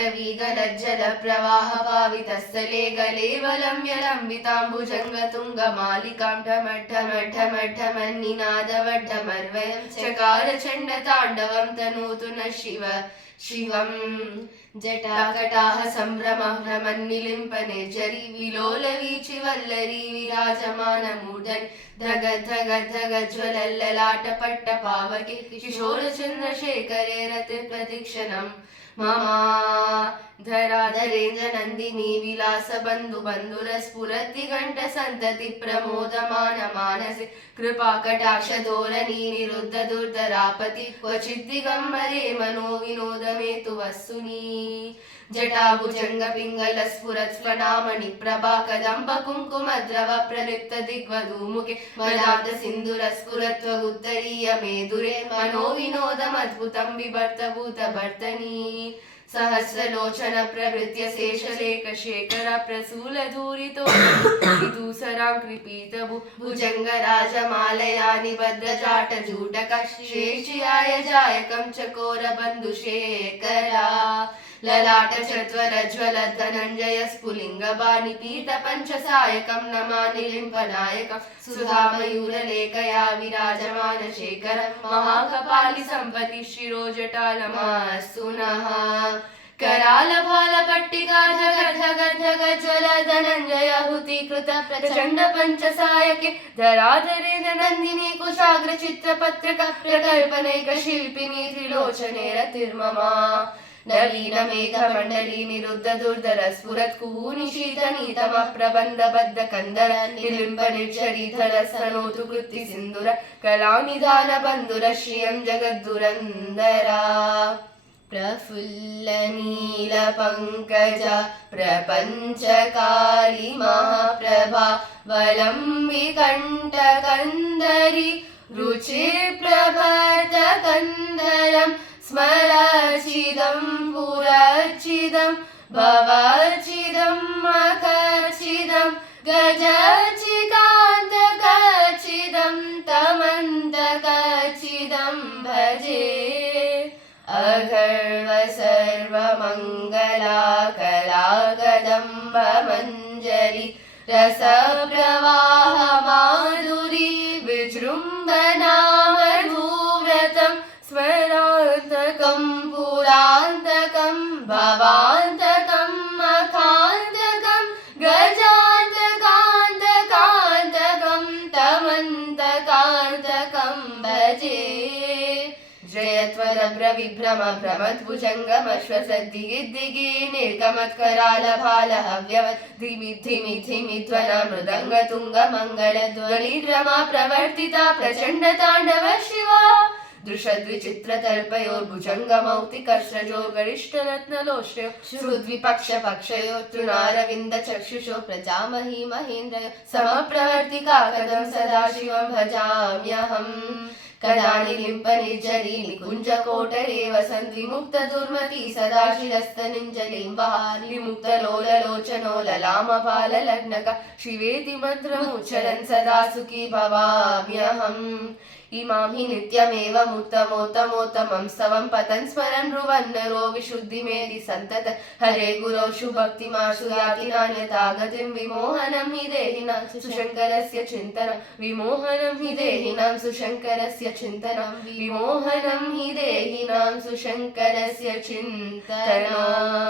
वीगलज्जलप्रवाहपावितस्थले गलेवलम्ब्य लम्बिताम्बुजङ्गतुङ्गमालिकां ढमढमढमन्निनादवड्ढमर्वयं चकार चण्डताण्डवं तनोतु नः शिवं जटाकटाह सम्भ्रमः भ्रमन्निलिम्प निर्झरी विलोलवीचिवल्लरी विराजमानमूर्धनि धग धग धग ज्वलल्ललाटपट्टपावके किशोरचन्द्रशेखरे रतिप्रतिक्षणम् ममा धराधरेन्द्र नन्दिनी विलास बन्धु बन्धुरस्फुरद्दिगण्ट सन्तति प्रमोदमान मानसे कृपा कटाक्ष धोरणी निरुद्ध दुर्धरापति क्वचिद्दिगम्बरे मनो विनोदमेतु वस्तुनि जटाभुजङ्ग पिङ्गल स्फुरत् स्वनामणि प्रभा कदम्ब कुङ्कुमद्रव प्रलिप्त दिग्वधूमुखे मदान्त सिन्धुरस्फुरत्वगुत्तरीय मेदुरे मनो विनोदमद्भुतं बिभर्त भूतभर्तनी सहस्रलोचन प्रभृत्य शेषलेख शेखर प्रसूलधूरितो विदूसरां कृपीत भुजङ्ग राजमालया निबद्धजाट जूटक शेषियाय जायकं चकोर बन्धुशेखरा ललाट चत्वरज्वल धनञ्जय स्फुलिङ्ग बाणिपीत पञ्चसायकं नमामि लिम्पनायकं सुधामयूरलेखया विराजमान शेखर महाकपालि सम्पति शिरोजटालमास्तु नः कराल भाल पट्टिका धग धग धग ज्वल धनञ्जय हुतिकृत प्रचण्ड पञ्चसायके धराधरेन्द्र नन्दिनी कुशाग्र चित्रपत्रक प्रकल्पनैक शिल्पिनी त्रिलोचने रतिर्ममा नवीन मेघमण्डली निरुद्ध दुर्धर स्फुरत् कुहूनिशीत नीतम प्रबन्ध बद्ध कंदर निलिम्ब निर्झरीधर स्तनोतु कृति सिन्दूर कलानिधान बन्धुर श्रियं जगद्दुरन्दरा प्रफुल्ल नील पंकज प्रपञ्चकाली महाप्रभा वलम्बि कंठ कंदरी रुचिर्प्रभत कंदरम् स्मराचिदं पुराचिदं भवाचिदं मखचिदं गजचिकान्तकचिदं तमन्तकचिदं भजे अगर्व सर्वमङ्गला कलाकदम्बमञ्जरी रसप्रवाह माधुरी विजृम्भणा मधुव्रतं स्मरान्तकं पुरान्तकं भवान्तकं मखान्तकं गजान्तकान्तकान्तकं तमन्तकान्तकं भजे जयत्वरभ्र विभ्रम भ्रमद्भुजङ्गमश्वसद्दिगिद्दिगे निर्गमत्कराल भाल हव्यवत् धिमि धिमि धिमि ध्वन मृदङ्ग तुङ्ग मङ्गल ध्वनिद्रमा प्रवर्तिता प्रचण्ड ताण्डव शिवा दृशद्विचित्रतल्पयोर्भुजङ्गमौक्तिकर्षजो गरिष्ठरत्नलोष्टयो श्रुद्विपक्षपक्षयो तृणारविन्द चक्षुषो प्रजामही महेन्द्रयो समप्रवर्तिका कदं सदाशिवं भजाम्यहम् कदानिलिम्प निर्झरी निकुञ्जकोटरे वसन् विमुक्त दुर्मती सदाशिरस्तनिञ्जलिम्बः विमुक्तलोललोचनो ललामपाल लग्नक शिवेति मन्त्रमुच्चरन् सदा सुखी भवाम्यहम् इमां हि नित्यमेव मुक्तमोत्तमोत्तमं स्तवं पतन् स्मरन् ब्रुवन्नरो विशुद्धिमेधि सन्तत हरे गुरौ शुभक्तिमाशु याति नान्यथा गतिं विमोहनं हि देहिनां सुशङ्करस्य चिन्तनं विमोहनं हि देहिनां सुशङ्करस्य चिन्तनं विमोहनं हि देहिनां सुशङ्करस्य चिन्तनम्